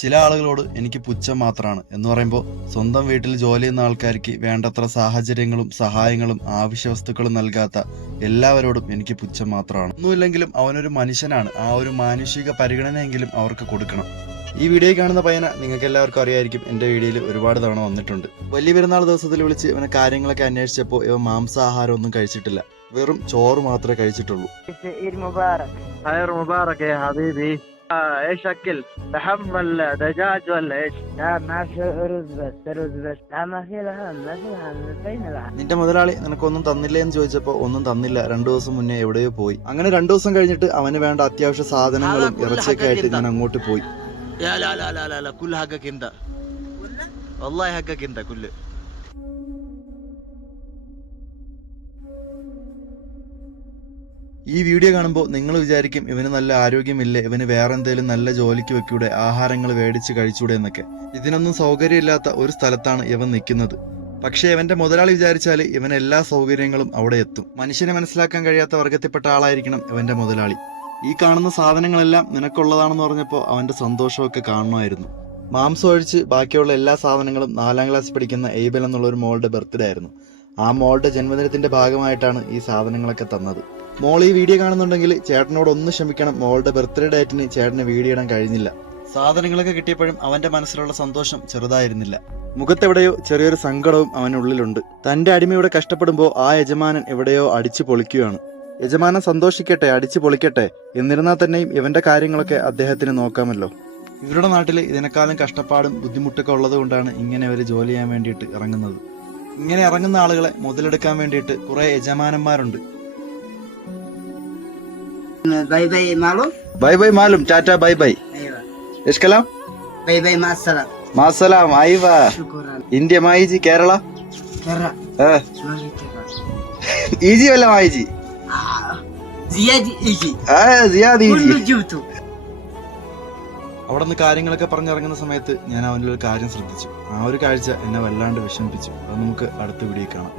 ചില ആളുകളോട് എനിക്ക് പുച്ഛം മാത്രമാണ് എന്ന് പറയുമ്പോൾ സ്വന്തം വീട്ടിൽ ജോലി ചെയ്യുന്ന ആൾക്കാർക്ക് വേണ്ടത്ര സാഹചര്യങ്ങളും സഹായങ്ങളും ആവശ്യ വസ്തുക്കളും നൽകാത്ത എല്ലാവരോടും എനിക്ക് പുച്ഛം മാത്രമാണ്. ഒന്നുമില്ലെങ്കിലും അവനൊരു മനുഷ്യനാണ്, ആ ഒരു മാനുഷിക പരിഗണനയെങ്കിലും അവർക്ക് കൊടുക്കണം. ഈ വീഡിയോ കാണുന്ന പയ്യനെ നിങ്ങൾക്ക് എല്ലാവർക്കും അറിയായിരിക്കും, എൻ്റെ വീഡിയോയിൽ ഒരുപാട് തവണ വന്നിട്ടുണ്ട്. വലിയ പെരുന്നാൾ ദിവസത്തിൽ വിളിച്ച് ഇവനെ കാര്യങ്ങളൊക്കെ അന്വേഷിച്ചപ്പോൾ ഇവ മാംസാഹാരം ഒന്നും കഴിച്ചിട്ടില്ല, വെറും ചോറ് മാത്രമേ കഴിച്ചിട്ടുള്ളൂ. ايش اكل؟ لحم ولا دجاج ولا ايش؟ لا ما في رز بس رز بس لا ما في لحم ما في لحم فين لحم. നിന്റെ മുതലാളി നിനക്കൊന്നും തന്നില്ലേ എന്ന് ചോദിച്ചപ്പോൾ ഒന്നും തന്നില്ല, 2 ദിവസം മുന്നേ എവിടെയോ പോയി. അങ്ങനെ 2 ദിവസം കഴിഞ്ഞിട്ട് അവന് വേണ്ട അത്യാവശ്യ സാധനങ്ങളും ഇറച്ചിയൊക്കെ ആയിട്ട് ഞാൻ അങ്ങോട്ട് പോയി. يا لا لا لا لا لا كل حقك انت والله حقك انت كله. ഈ വീഡിയോ കാണുമ്പോൾ നിങ്ങൾ വിചാരിക്കും ഇവന് നല്ല ആരോഗ്യമില്ലേ, ഇവന് വേറെ എന്തെങ്കിലും നല്ല ജോലിക്ക് വെക്കൂടെ, ആഹാരങ്ങൾ മേടിച്ച് കഴിച്ചൂടെ എന്നൊക്കെ. ഇതിനൊന്നും സൗകര്യമില്ലാത്ത ഒരു സ്ഥലത്താണ് ഇവൻ നിൽക്കുന്നത്. പക്ഷേ ഇവന്റെ മുതലാളി വിചാരിച്ചാൽ ഇവൻ എല്ലാ സൗകര്യങ്ങളും അവിടെ എത്തും. മനുഷ്യനെ മനസ്സിലാക്കാൻ കഴിയാത്ത വർഗത്തിൽപ്പെട്ട ആളായിരിക്കണം ഇവന്റെ മുതലാളി. ഈ കാണുന്ന സാധനങ്ങളെല്ലാം നിനക്കുള്ളതാണെന്ന് പറഞ്ഞപ്പോൾ അവന്റെ സന്തോഷമൊക്കെ കാണണമായിരുന്നു. മാംസം ഒഴിച്ച് ബാക്കിയുള്ള എല്ലാ സാധനങ്ങളും 4ാം ക്ലാസ് പഠിക്കുന്ന എയ്ബൽ എന്നുള്ള ഒരു മോളുടെ ബർത്ത്ഡേ ആയിരുന്നു. ആ മോളുടെ ജന്മദിനത്തിന്റെ ഭാഗമായിട്ടാണ് ഈ സാധനങ്ങളൊക്കെ തന്നത്. മോൾ ഈ വീഡിയോ കാണുന്നുണ്ടെങ്കിൽ ചേട്ടനോട് ഒന്ന് ക്ഷമിക്കണം, മോളുടെ ബർത്ത്ഡേ ഡേറ്റിന് ചേട്ടന് വീഡിയോ ഇടാൻ കഴിഞ്ഞില്ല. സാധനങ്ങളൊക്കെ കിട്ടിയപ്പോഴും അവന്റെ മനസ്സിലുള്ള സന്തോഷം ചെറുതായിരുന്നില്ല. മുഖത്തെവിടെയോ ചെറിയൊരു സങ്കടവും അവനുള്ളിലുണ്ട്. തന്റെ അടിമയുടെ കഷ്ടപ്പെടുമ്പോൾ ആ യജമാനൻ എവിടെയോ അടിച്ചു പൊളിക്കുകയാണ്. യജമാനൻ സന്തോഷിക്കട്ടെ, അടിച്ചു പൊളിക്കട്ടെ. എന്നിരുന്നാൽ തന്നെയും ഇവന്റെ കാര്യങ്ങളൊക്കെ അദ്ദേഹത്തിന് നോക്കാമല്ലോ. ഇവരുടെ നാട്ടിൽ ഇതിനേക്കാളും കഷ്ടപ്പാടും ബുദ്ധിമുട്ടൊക്കെ ഉള്ളത് കൊണ്ടാണ് ഇങ്ങനെ അവർ ജോലി ചെയ്യാൻ വേണ്ടിയിട്ട് ഇറങ്ങുന്നത്. ഇങ്ങനെ ഇറങ്ങുന്ന ആളുകളെ മുതലെടുക്കാൻ വേണ്ടിയിട്ട് കുറെ യജമാനന്മാരുണ്ട്. باي باي مالو. ബൈ ബൈ മാലും, ടാറ്റ ബൈ ബൈ. ايوه ايش كلام؟ باي باي مع السلامه. مع السلامة. ايوه شكرا. ഇന്ത്യ ما يجي كيرلا؟ كرة اه ما في كرة. يجي ولا ما يجي؟ زياد يجي زياد يجي. كله جبته. അവിടെ നിന്ന് കാര്യങ്ങളൊക്കെ പറഞ്ഞിറങ്ങുന്ന സമയത്ത് ഞാൻ അവനിലൊരു കാര്യം ശ്രദ്ധിച്ചു. ആ ഒരു കാഴ്ച എന്നെ വല്ലാണ്ട് വിഷമിപ്പിച്ചു. അത് നമുക്ക് അടുത്ത വീഡിയോ കാണാം.